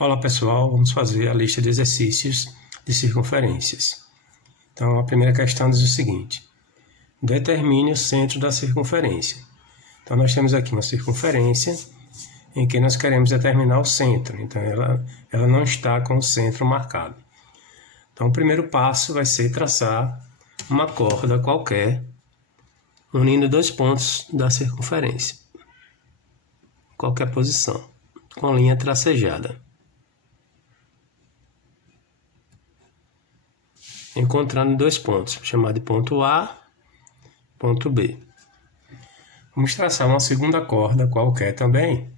Olá pessoal, vamos fazer a lista de exercícios de circunferências. Então a primeira questão diz o seguinte: determine o centro da circunferência. Então nós temos aqui uma circunferência em que nós queremos determinar o centro, então ela não está com o centro marcado. Então o primeiro passo vai ser traçar uma corda qualquer unindo dois pontos da circunferência, qualquer posição, com linha tracejada. Encontrando dois pontos, chamado de ponto A, ponto B. Vamos traçar uma segunda corda qualquer também,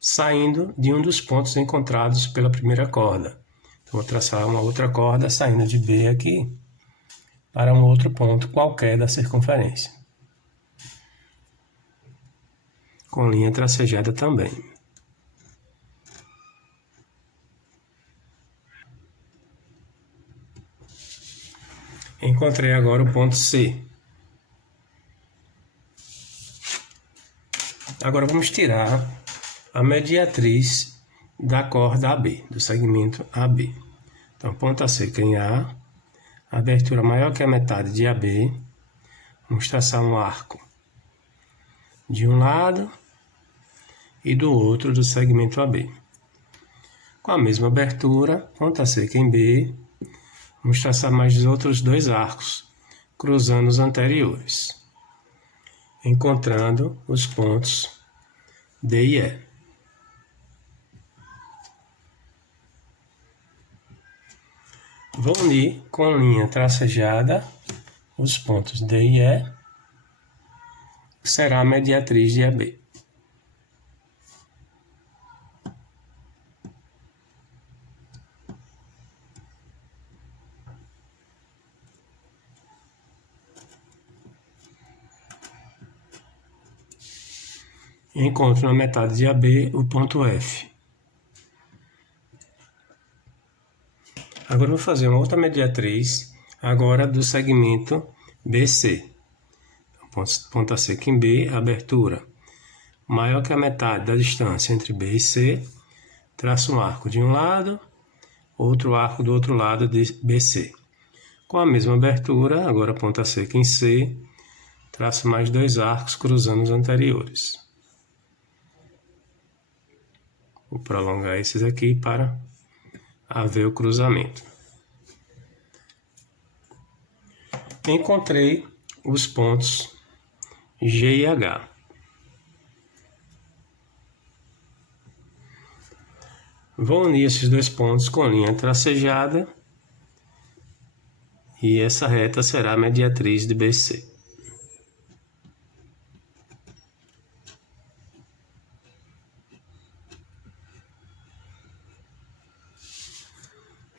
saindo de um dos pontos encontrados pela primeira corda. Então, vou traçar uma outra corda saindo de B aqui, para um outro ponto qualquer da circunferência, com linha tracejada também. Encontrei agora o ponto C. Agora vamos tirar a mediatriz da corda AB, do segmento AB. Então, ponta seca em A, abertura maior que a metade de AB. Vamos traçar um arco de um lado e do outro do segmento AB. Com a mesma abertura, ponta seca em B, vamos traçar mais outros dois arcos, cruzando os anteriores, encontrando os pontos D e E. Vou unir com linha tracejada os pontos D e E, que será a mediatriz de AB. Encontro na metade de AB o ponto F. Agora vou fazer uma outra mediatriz, agora do segmento BC. Ponta seca em B, abertura maior que a metade da distância entre B e C. Traço um arco de um lado, outro arco do outro lado de BC. Com a mesma abertura, agora ponta seca em C, traço mais dois arcos cruzando os anteriores. Vou prolongar esses aqui para haver o cruzamento. Encontrei os pontos G e H. Vou unir esses dois pontos com linha tracejada e essa reta será a mediatriz de BC.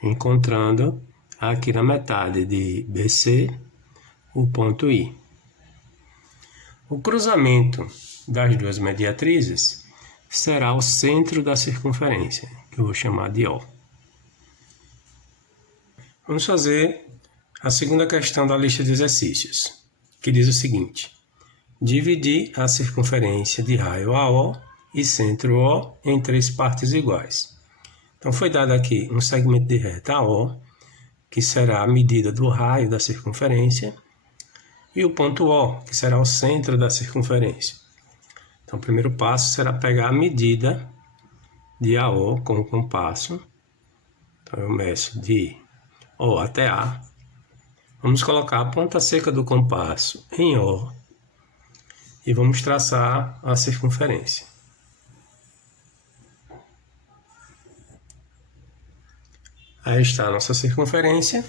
Encontrando aqui na metade de BC o ponto I. O cruzamento das duas mediatrizes será o centro da circunferência, que eu vou chamar de O. Vamos fazer a segunda questão da lista de exercícios, que diz o seguinte: dividir a circunferência de raio AO e centro O em três partes iguais. Então, foi dado aqui um segmento de reta AO, que será a medida do raio da circunferência, e o ponto O, que será o centro da circunferência. Então, o primeiro passo será pegar a medida de AO com o compasso. Então, eu meço de O até A. Vamos colocar a ponta seca do compasso em O e vamos traçar a circunferência. Aí está a nossa circunferência,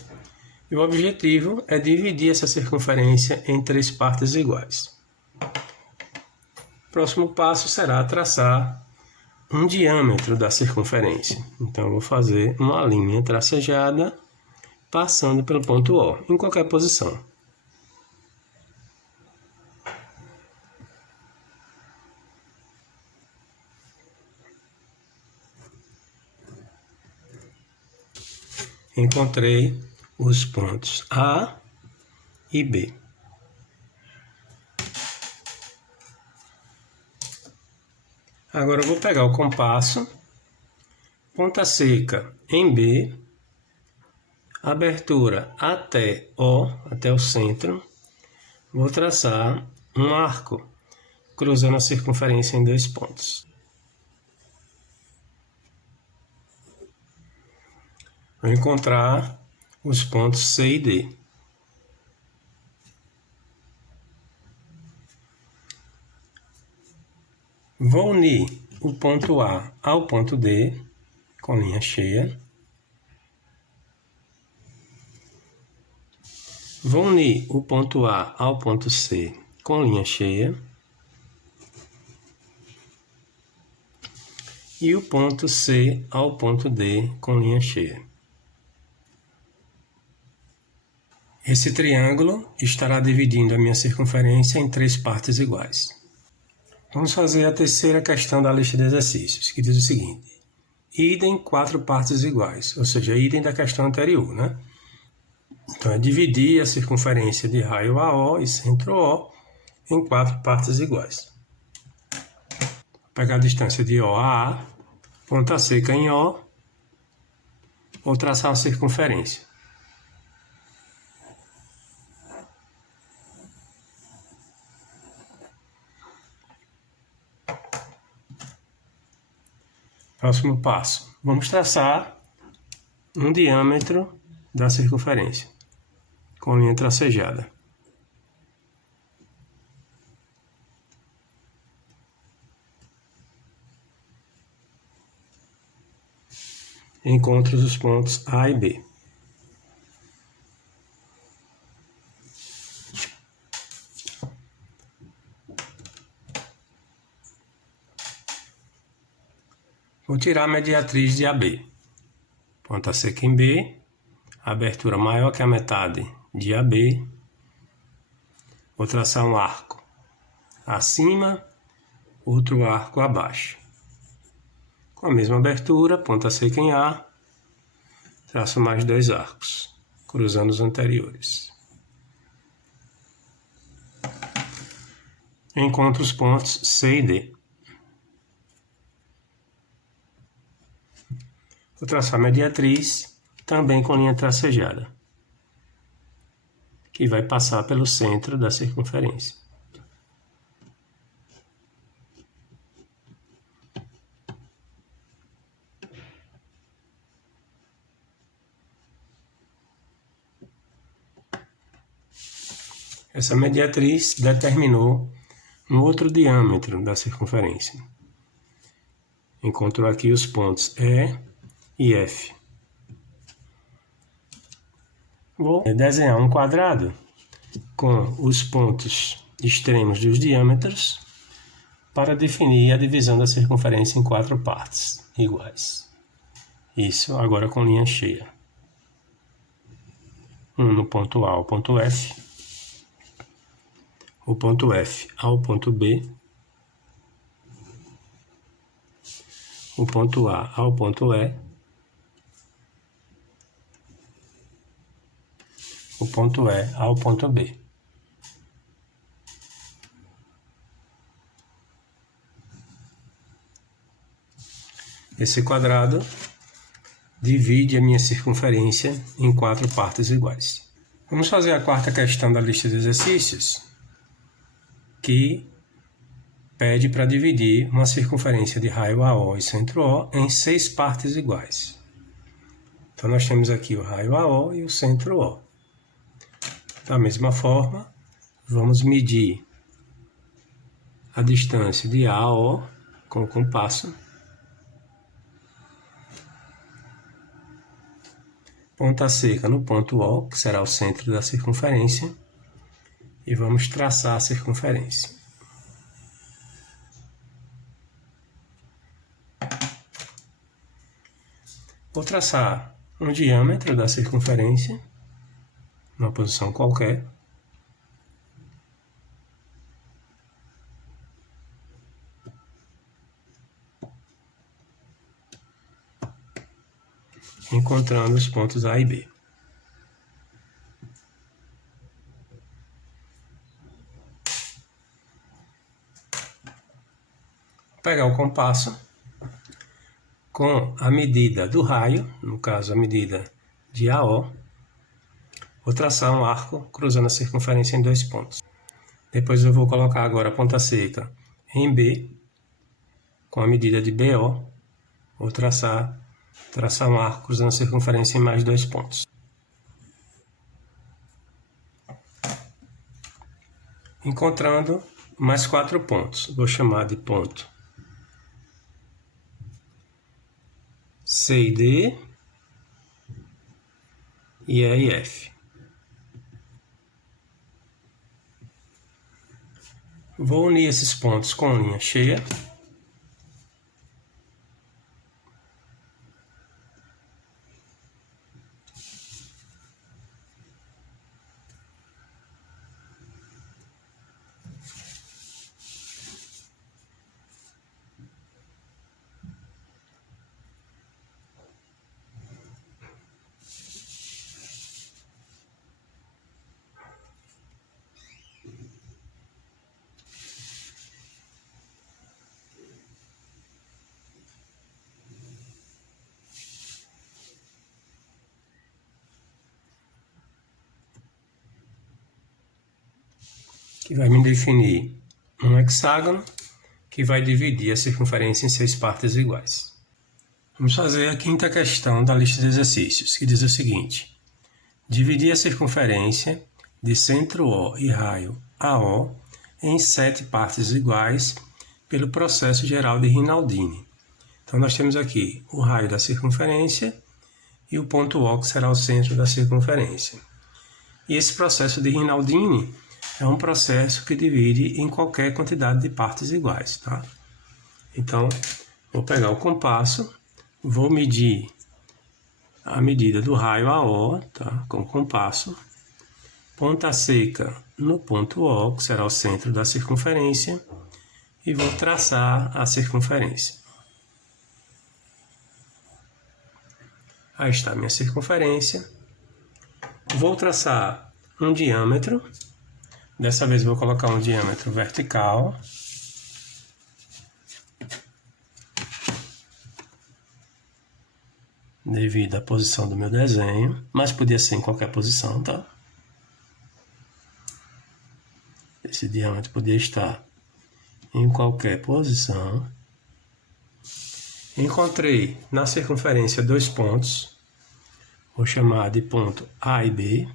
e o objetivo é dividir essa circunferência em três partes iguais. O próximo passo será traçar um diâmetro da circunferência. Então, eu vou fazer uma linha tracejada passando pelo ponto O, em qualquer posição. Encontrei os pontos A e B. Agora eu vou pegar o compasso Ponta seca em B, abertura até O, até o centro. Vou traçar um arco, cruzando a circunferência em 2 pontos. Vou encontrar os pontos C e D. Vou unir o ponto A ao ponto D com linha cheia. Vou unir o ponto A ao ponto C com linha cheia. E o ponto C ao ponto D com linha cheia. Esse triângulo estará dividindo a minha circunferência em 3 partes iguais. Vamos fazer a terceira questão da lista de exercícios, que diz o seguinte: idem 4 partes iguais, ou seja, idem da questão anterior, né? Então, é dividir a circunferência de raio AO e centro O em 4 partes iguais. Vou pegar a distância de O a A, ponta seca em O, vou traçar uma circunferência. Próximo passo, vamos traçar um diâmetro da circunferência, com linha tracejada. Encontre os pontos A e B. Vou tirar a mediatriz de AB. Ponta seca em B, abertura maior que a metade de AB. Vou traçar um arco acima, outro arco abaixo. Com a mesma abertura, ponta seca em A, traço mais 2 arcos, cruzando os anteriores. Encontro os pontos C e D. Vou traçar a mediatriz, também com linha tracejada, que vai passar pelo centro da circunferência. Essa mediatriz determinou um outro diâmetro da circunferência. Encontro aqui os pontos E e F. Vou desenhar um quadrado com os pontos extremos dos diâmetros para definir a divisão da circunferência em 4 partes iguais. Isso agora com linha cheia. Um no ponto A ao ponto F, o ponto F ao ponto B, o ponto A ao ponto E, o ponto E ao ponto B. Esse quadrado divide a minha circunferência em 4 partes iguais. Vamos fazer a quarta questão da lista de exercícios, que pede para dividir uma circunferência de raio AO e centro O em 6 partes iguais. Então, nós temos aqui o raio AO e o centro O. Da mesma forma, vamos medir a distância de A a O com o compasso. Ponta seca no ponto O, que será o centro da circunferência, e vamos traçar a circunferência. Vou traçar um diâmetro da circunferência, numa posição qualquer. Encontrando os pontos A e B. Vou pegar o compasso, com a medida do raio, no caso a medida de AO, vou traçar um arco cruzando a circunferência em 2 pontos. Depois eu vou colocar agora a ponta seca em B, com a medida de BO, vou traçar um arco cruzando a circunferência em mais 2 pontos. Encontrando mais 4 pontos, vou chamar de ponto C e D e E e F. Vou unir esses pontos com linha cheia. Que vai me definir um hexágono que vai dividir a circunferência em 6 partes iguais. Vamos fazer a quinta questão da lista de exercícios, que diz o seguinte: dividir a circunferência de centro O e raio AO em 7 partes iguais pelo processo geral de Rinaldini. Então nós temos aqui o raio da circunferência e o ponto O, que será o centro da circunferência. E esse processo de Rinaldini é um processo que divide em qualquer quantidade de partes iguais, tá? Então, vou pegar o compasso, vou medir a medida do raio AO, tá? Com o compasso, ponta seca no ponto O, que será o centro da circunferência, e vou traçar a circunferência. Aí está a minha circunferência. Vou traçar um diâmetro. Dessa vez vou colocar um diâmetro vertical. Devido à posição do meu desenho, mas podia ser em qualquer posição, tá? Esse diâmetro podia estar em qualquer posição. Encontrei na circunferência 2 pontos. Vou chamar de ponto A e B.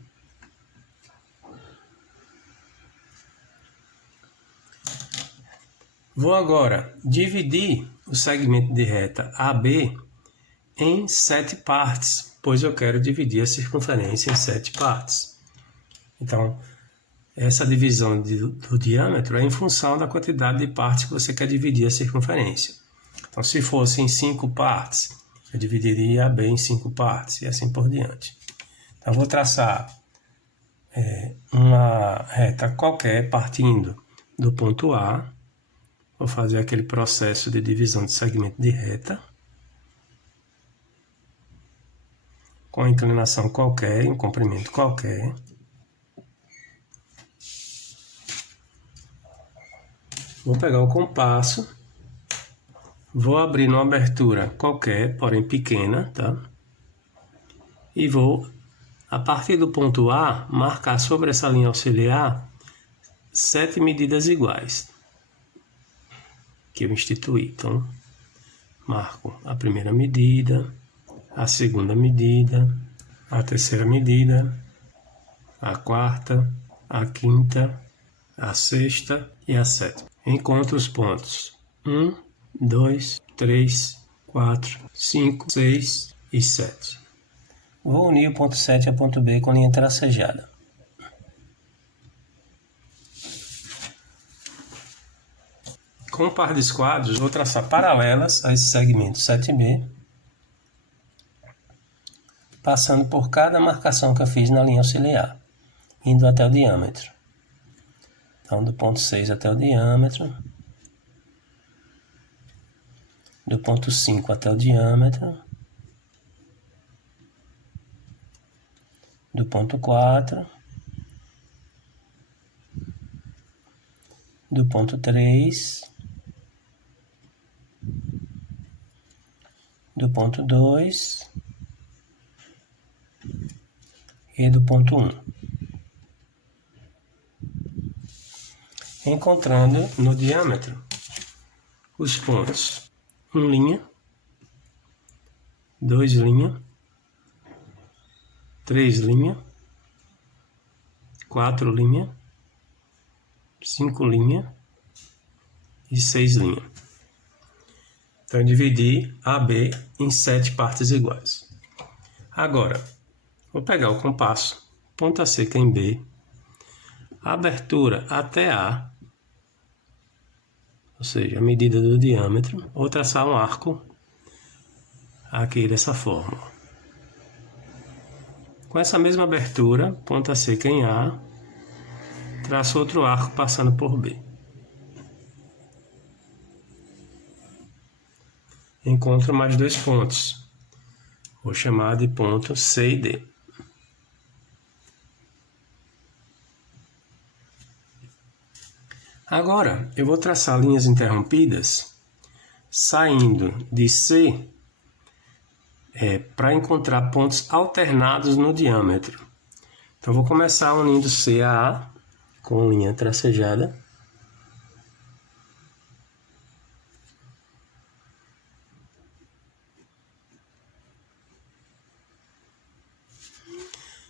Vou agora dividir o segmento de reta AB em 7 partes, pois eu quero dividir a circunferência em 7 partes. Então, essa divisão do diâmetro é em função da quantidade de partes que você quer dividir a circunferência. Então, se fosse em 5 partes, eu dividiria AB em 5 partes, e assim por diante. Então, vou traçar uma reta qualquer partindo do ponto A. Vou fazer aquele processo de divisão de segmento de reta, com inclinação qualquer, em comprimento qualquer. Vou pegar o compasso, vou abrir numa abertura qualquer, porém pequena, tá? E vou, a partir do ponto A, marcar sobre essa linha auxiliar 7 medidas iguais que eu instituí. Então, marco a primeira medida, a segunda medida, a terceira medida, a quarta, a quinta, a sexta e a sétima. Encontro os pontos 1, 2, 3, 4, 5, 6 e 7. Vou unir o ponto 7 ao ponto B com linha tracejada. Com um par de esquadros, vou traçar paralelas a esse segmento 7B, passando por cada marcação que eu fiz na linha auxiliar, indo até o diâmetro. Então, do ponto 6 até o diâmetro, do ponto 5 até o diâmetro, do ponto 4, do ponto 3, do ponto 2 e do ponto 1. Encontrando no diâmetro os pontos 1 linha, 2 linha, 3 linha, 4 linha, 5 linha e 6 linha. Então, eu dividi AB em 7 partes iguais. Agora, vou pegar o compasso, ponta seca em B, abertura até A, ou seja, a medida do diâmetro, vou traçar um arco aqui dessa forma. Com essa mesma abertura, ponta seca em A, traço outro arco passando por B. Encontro mais 2 pontos. Vou chamar de ponto C e D. Agora, eu vou traçar linhas interrompidas, saindo de C para encontrar pontos alternados no diâmetro. Então, vou começar unindo C a A, com linha tracejada.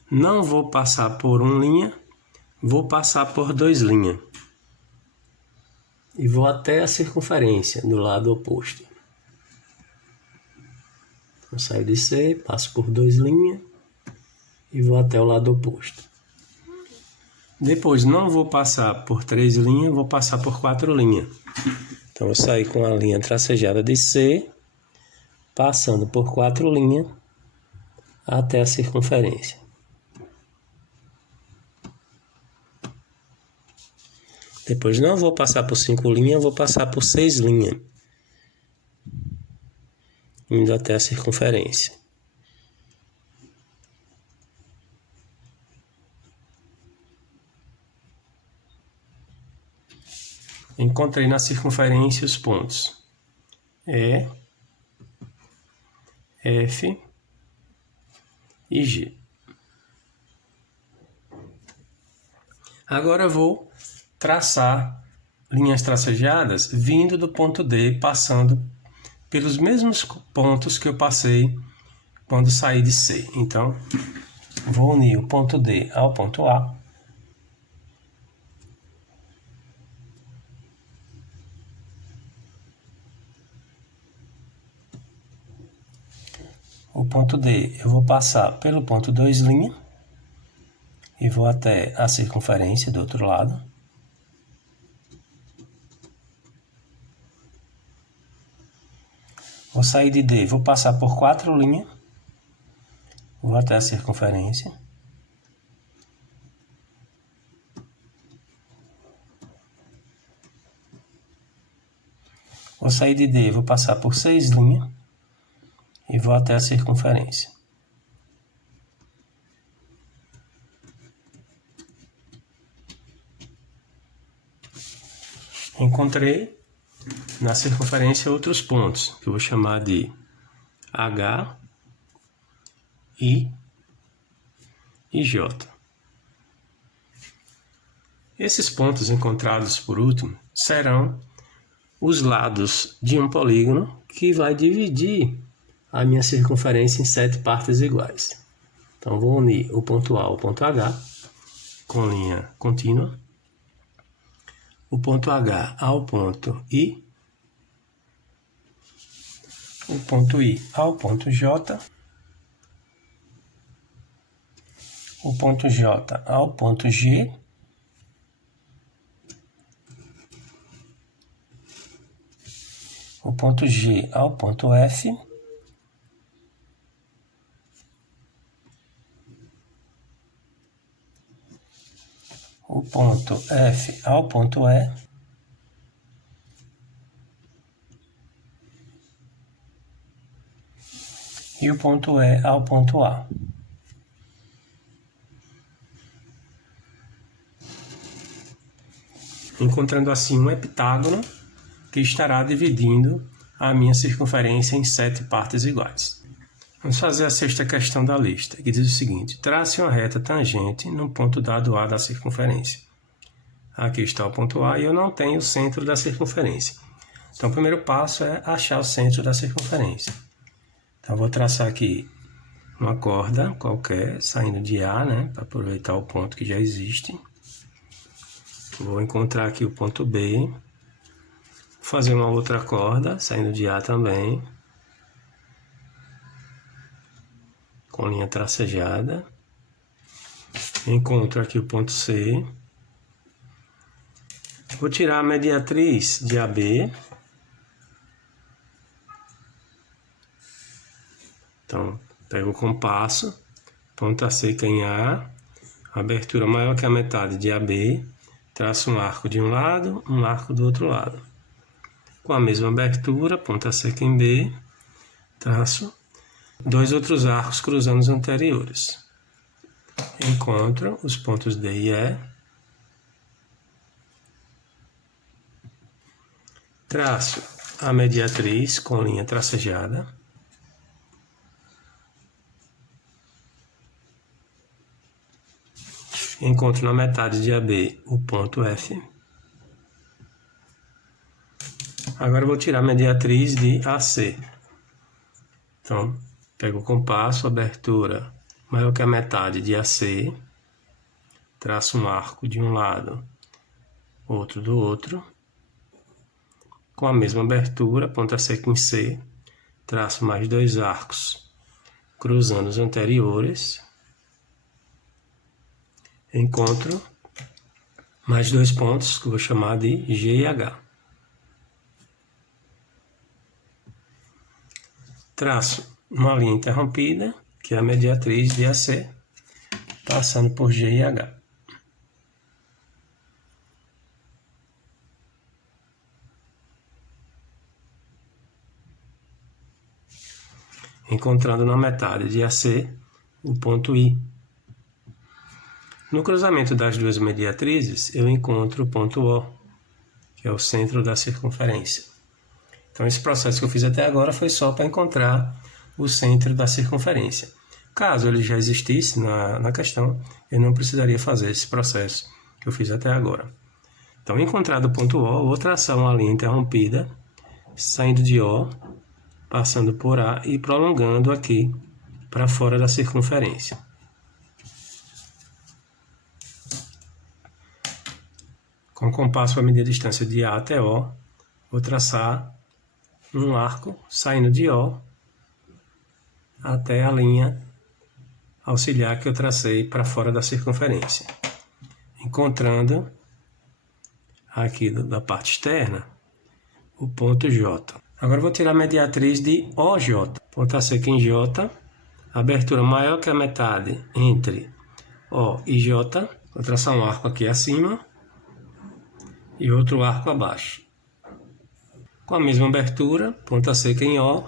Não vou passar por 1 linha, vou passar por 2 linhas. E vou até a circunferência, do lado oposto. Então, saio de C, passo por 2 linhas e vou até o lado oposto. Depois, não vou passar por 3 linhas, vou passar por 4 linhas. Então, eu saio com a linha tracejada de C, passando por 4 linhas até a circunferência. Depois não vou passar por 5 linhas, vou passar por 6 linhas, indo até a circunferência. Encontrei na circunferência os pontos E, F e G. Agora eu vou traçar linhas tracejadas vindo do ponto D, passando pelos mesmos pontos que eu passei quando saí de C. Então, vou unir o ponto D ao ponto A. O ponto D eu vou passar pelo ponto 2 linha e vou até a circunferência do outro lado. Vou sair de D, vou passar por 4 linhas, vou até a circunferência. Vou sair de D, vou passar por 6 linhas e vou até a circunferência. Encontrei na circunferência outros pontos, que eu vou chamar de H, I e J. Esses pontos encontrados por último serão os lados de um polígono que vai dividir a minha circunferência em 7 partes iguais. Então, vou unir o ponto A ao ponto H com linha contínua, o ponto H ao ponto I, o ponto I ao ponto J, o ponto J ao ponto G, o ponto G ao ponto F, o ponto F ao ponto E, e o ponto E ao ponto A. Encontrando assim um heptágono que estará dividindo a minha circunferência em 7 partes iguais. Vamos fazer a sexta questão da lista, que diz o seguinte: trace uma reta tangente no ponto dado A da circunferência. Aqui está o ponto A e eu não tenho o centro da circunferência. Então, o primeiro passo é achar o centro da circunferência. Então, eu vou traçar aqui uma corda qualquer, saindo de A, né, para aproveitar o ponto que já existe. Vou encontrar aqui o ponto B. Vou fazer uma outra corda, saindo de A também, com linha tracejada. Encontro aqui o ponto C. Vou tirar a mediatriz de AB. Então, pego o compasso, ponta seca em A, abertura maior que a metade de AB, traço um arco de um lado, um arco do outro lado. Com a mesma abertura, ponta seca em B, traço 2 outros arcos cruzando os anteriores. Encontro os pontos D e E. Traço a mediatriz com linha tracejada. Encontro na metade de AB o ponto F. Agora eu vou tirar a mediatriz de AC. Então, pego o compasso, abertura maior que a metade de AC, traço um arco de um lado, outro do outro. Com a mesma abertura, ponta seca em C, traço mais 2 arcos cruzando os anteriores. Encontro mais 2 pontos, que eu vou chamar de G e H. Traço uma linha interrompida, que é a mediatriz de AC, passando por G e H. Encontrando na metade de AC o ponto I. No cruzamento das duas mediatrizes, eu encontro o ponto O, que é o centro da circunferência. Então, esse processo que eu fiz até agora foi só para encontrar o centro da circunferência. Caso ele já existisse na questão, eu não precisaria fazer esse processo que eu fiz até agora. Então, encontrado o ponto O, vou traçar uma linha interrompida, saindo de O, passando por A e prolongando aqui para fora da circunferência. Com o compasso para medir a distância de A até O, vou traçar um arco saindo de O até a linha auxiliar que eu tracei para fora da circunferência, encontrando aqui da parte externa o ponto J. Agora vou tirar a mediatriz de OJ, ponta seca em J, abertura maior que a metade entre O e J, vou traçar um arco aqui acima e outro arco abaixo. Com a mesma abertura, ponta seca em O,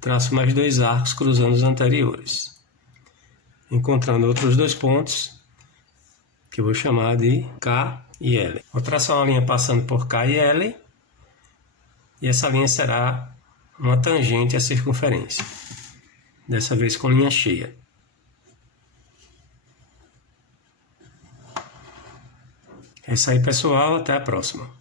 traço mais 2 arcos cruzando os anteriores, encontrando outros 2 pontos, que eu vou chamar de K e L. Vou traçar uma linha passando por K e L, e essa linha será uma tangente à circunferência, dessa vez com linha cheia. É isso aí, pessoal, até a próxima.